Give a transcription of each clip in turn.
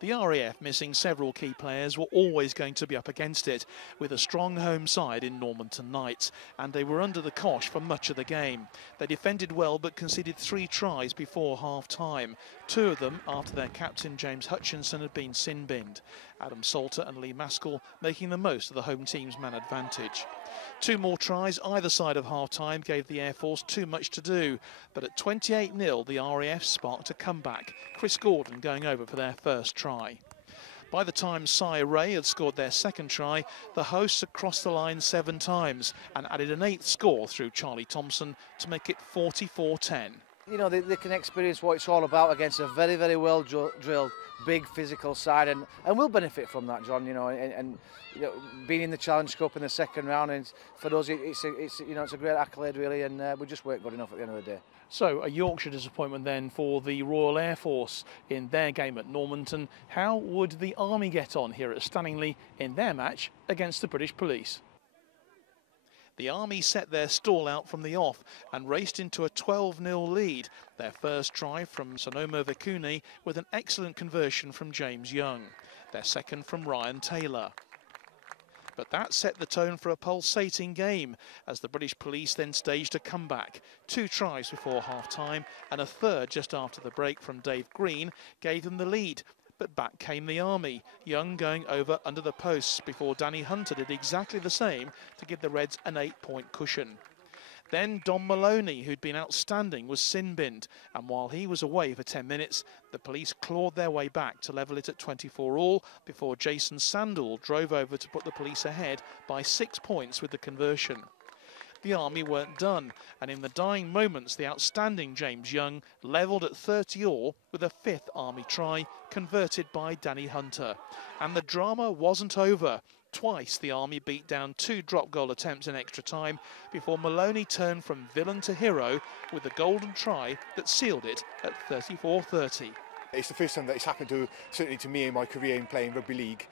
The RAF, missing several key players, were always going to be up against it, with a strong home side in Normanton Knights, and they were under the cosh for much of the game. They defended well but conceded 3 tries before half-time, 2 of them after their captain James Hutchinson had been sin-binned. Adam Salter and Lee Maskell making the most of the home team's man advantage. 2 more tries either side of half-time gave the Air Force too much to do, but at 28-0 the RAF sparked a comeback, Chris Gordon going over for their first try. By the time Cy Ray had scored their second try, the hosts had crossed the line 7 times and added an 8th score through Charlie Thompson to make it 44-10. You know, they can experience what it's all about against a very, very well drilled, big physical side, and we'll benefit from that, John. You know, and you know, being in the Challenge Cup in the second round, and for us, it's a great accolade really, and we just weren't good enough at the end of the day. So a Yorkshire disappointment then for the Royal Air Force in their game at Normanton. How would the Army get on here at Stanningley in their match against the British Police? The Army set their stall out from the off and raced into a 12-0 lead. Their first try from Sonoma Vekuni with an excellent conversion from James Young. Their second from Ryan Taylor. But that set the tone for a pulsating game as the British Police then staged a comeback. 2 tries before half-time and a third just after the break from Dave Green gave them the lead. But back came the Army, Young going over under the posts before Danny Hunter did exactly the same to give the Reds an 8-point cushion. Then Don Maloney, who'd been outstanding, was sin-binned, and while he was away for 10 minutes, the police clawed their way back to level it at 24-all before Jason Sandall drove over to put the police ahead by 6 points with the conversion. The Army weren't done, and in the dying moments, the outstanding James Young levelled at 30-all with a 5th Army try converted by Danny Hunter. And the drama wasn't over. Twice the Army beat down 2 drop goal attempts in extra time before Maloney turned from villain to hero with a golden try that sealed it at 34-30. It's the first time that it's happened to, certainly to me in my career in playing rugby league,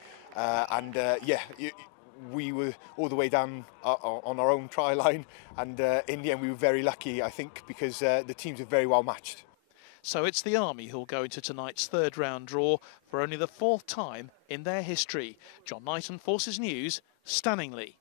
we were all the way down on our own try line, and in the end we were very lucky, I think, because the teams are very well matched. So it's the Army who'll go into tonight's 3rd round draw for only the 4th time in their history. Jon Knighton, Forces News, Stanningley.